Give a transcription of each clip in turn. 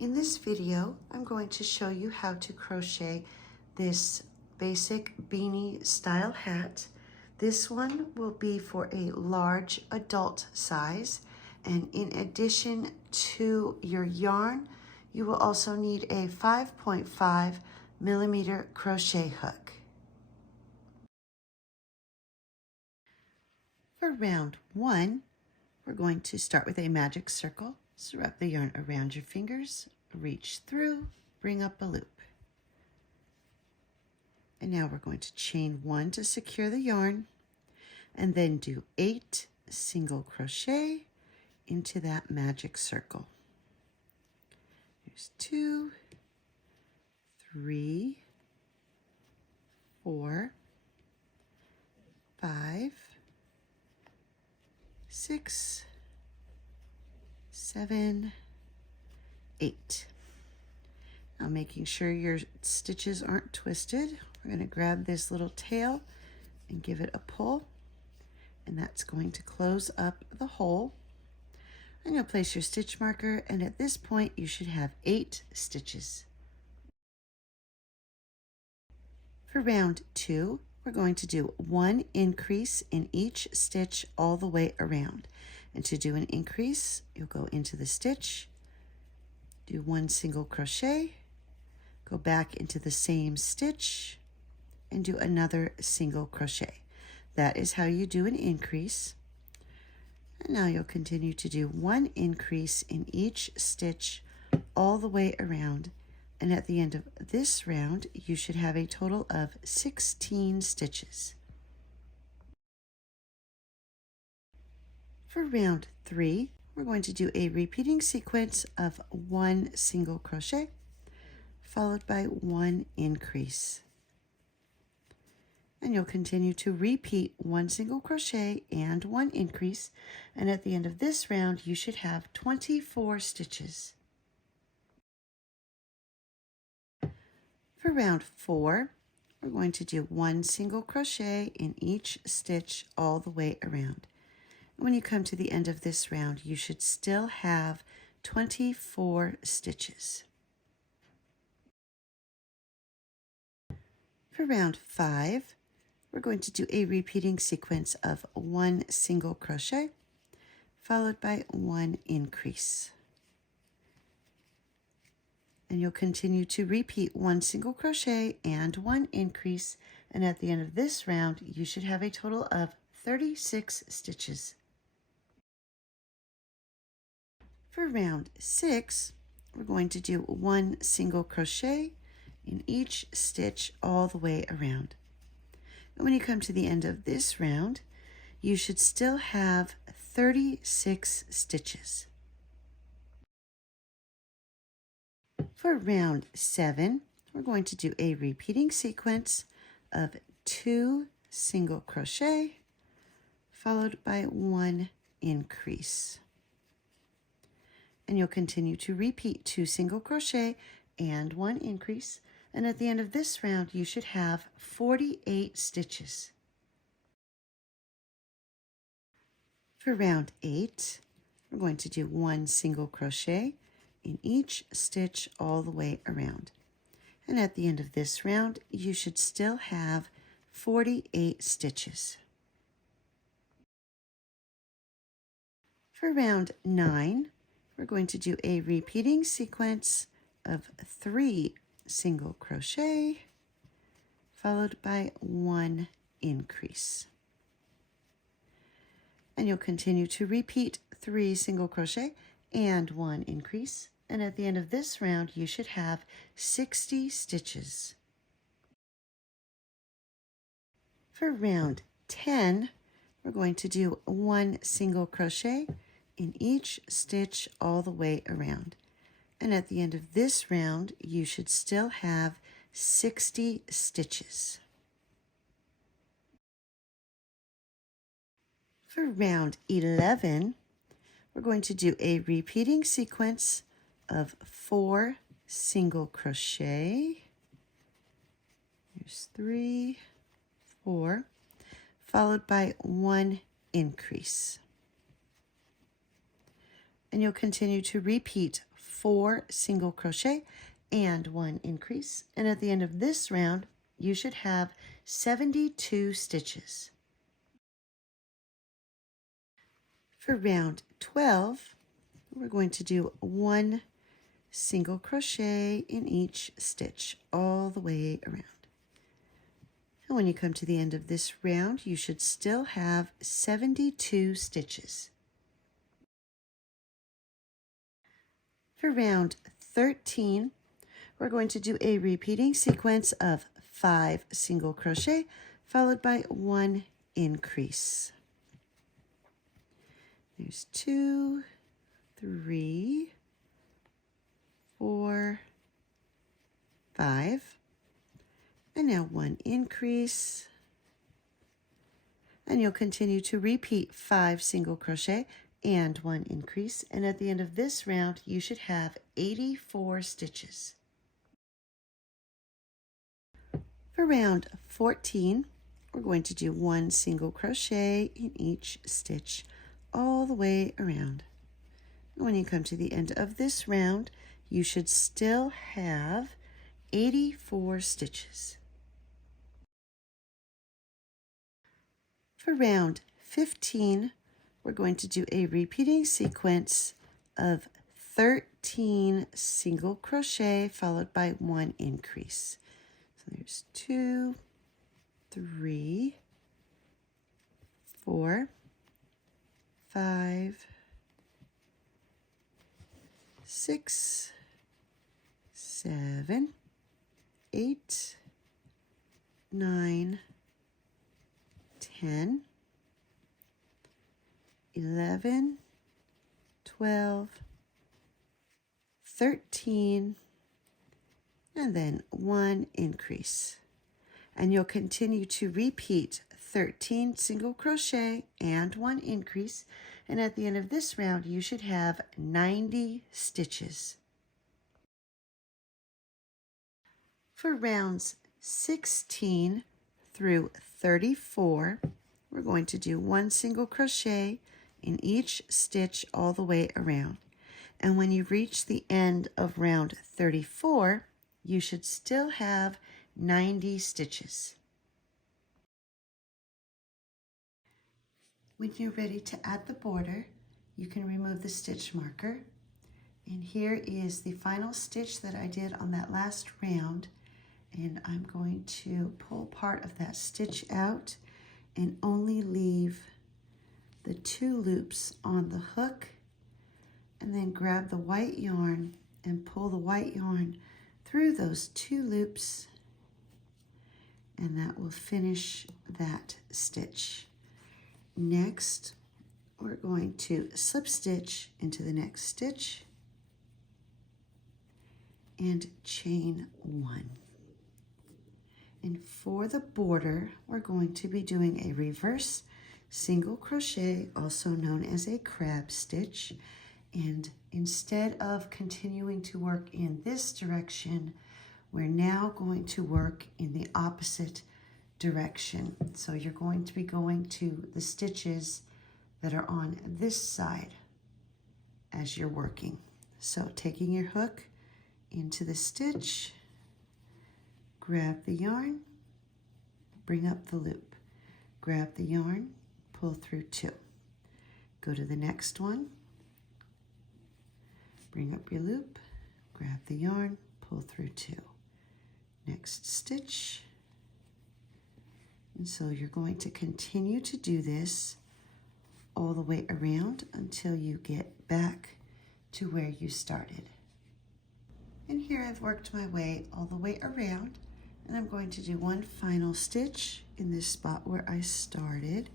In this video, I'm going to show you how to crochet this basic beanie style hat. This one will be for a large adult size, and in addition to your yarn, you will also need a 5.5 millimeter crochet hook. For round 1, we're going to start with a magic circle. So wrap the yarn around your fingers, reach through, bring up a loop. And now we're going to chain 1 to secure the yarn, and then do 8 single crochet into that magic circle. Here's 2, 3, 4, 5, 6, 7, 8. Now making sure your stitches aren't twisted, we're going to grab this little tail and give it a pull, and that's going to close up the hole. And you'll place your stitch marker, and at this point you should have 8 stitches. For round 2, we're going to do 1 increase in each stitch all the way around. And to do an increase, you'll go into the stitch, do 1 single crochet, go back into the same stitch, and do another single crochet. That is how you do an increase. And now you'll continue to do 1 increase in each stitch all the way around. And at the end of this round, you should have a total of 16 stitches. For round 3, we're going to do a repeating sequence of 1 single crochet, followed by 1 increase. And you'll continue to repeat 1 single crochet and 1 increase, and at the end of this round, you should have 24 stitches. For round 4, we're going to do 1 single crochet in each stitch all the way around. When you come to the end of this round, you should still have 24 stitches. For round 5, we're going to do a repeating sequence of 1 single crochet, followed by 1 increase. And you'll continue to repeat 1 single crochet and 1 increase, and at the end of this round, you should have a total of 36 stitches. For round 6, we're going to do 1 single crochet in each stitch all the way around. And when you come to the end of this round, you should still have 36 stitches. For round 7, we're going to do a repeating sequence of 2 single crochet, followed by 1 increase. And you'll continue to repeat 2 single crochet and 1 increase, and at the end of this round you should have 48 stitches. For round 8, we're going to do 1 single crochet in each stitch all the way around, and at the end of this round you should still have 48 stitches. For round 9, we're going to do a repeating sequence of 3 single crochet, followed by 1 increase. And you'll continue to repeat 3 single crochet and 1 increase, and at the end of this round, you should have 60 stitches. For round 10, we're going to do 1 single crochet in each stitch all the way around. And at the end of this round, you should still have 60 stitches. For round 11, we're going to do a repeating sequence of 4 single crochet. Here's 3, 4, followed by 1 increase. And you'll continue to repeat 4 single crochet and 1 increase. And at the end of this round, you should have 72 stitches. For round 12, we're going to do 1 single crochet in each stitch all the way around. And when you come to the end of this round, you should still have 72 stitches. For round 13, we're going to do a repeating sequence of 5 single crochet followed by 1 increase. There's 2, 3, 4, 5, and now 1 increase. And you'll continue to repeat 5 single crochet and 1 increase, and at the end of this round you should have 84 stitches. For round 14, we're going to do 1 single crochet in each stitch all the way around. And when you come to the end of this round, you should still have 84 stitches. For round 15, we're going to do a repeating sequence of 13 single crochet followed by 1 increase. So there's 2, 3, 4, 5, 6, 7, 8, 9, 10, 11, 12, 13, and then 1 increase. And you'll continue to repeat 13 single crochet and 1 increase, and at the end of this round you should have 90 stitches. For rounds 16 through 34, we're going to do 1 single crochet in each stitch all the way around. And when you reach the end of round 34, you should still have 90 stitches. When you're ready to add the border, you can remove the stitch marker. And here is the final stitch that I did on that last round. And I'm going to pull part of that stitch out and only leave the 2 loops on the hook, and then grab the white yarn and pull the white yarn through those 2 loops, and that will finish that stitch. Next, we're going to slip stitch into the next stitch and chain 1. And for the border, we're going to be doing a reverse single crochet, also known as a crab stitch. And instead of continuing to work in this direction, we're now going to work in the opposite direction. So you're going to be going to the stitches that are on this side as you're working. So taking your hook into the stitch, grab the yarn, bring up the loop, grab the yarn, pull through 2. Go to the next one, bring up your loop, grab the yarn, pull through 2. Next stitch. And so you're going to continue to do this all the way around until you get back to where you started. And here I've worked my way all the way around, and I'm going to do 1 final stitch in this spot where I started.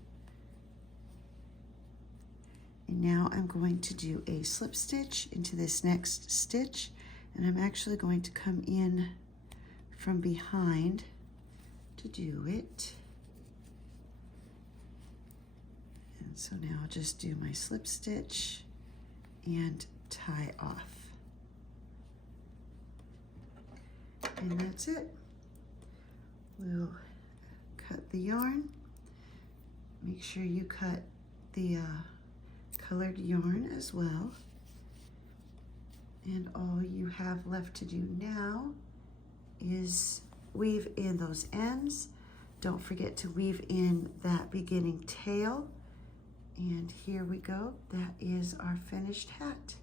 And now I'm going to do a slip stitch into this next stitch, and I'm actually going to come in from behind to do it. And so now I'll just do my slip stitch and tie off. And that's it. We'll cut the yarn. Make sure you cut the colored yarn as well. And all you have left to do now is weave in those ends. Don't forget to weave in that beginning tail. And here we go. That is our finished hat.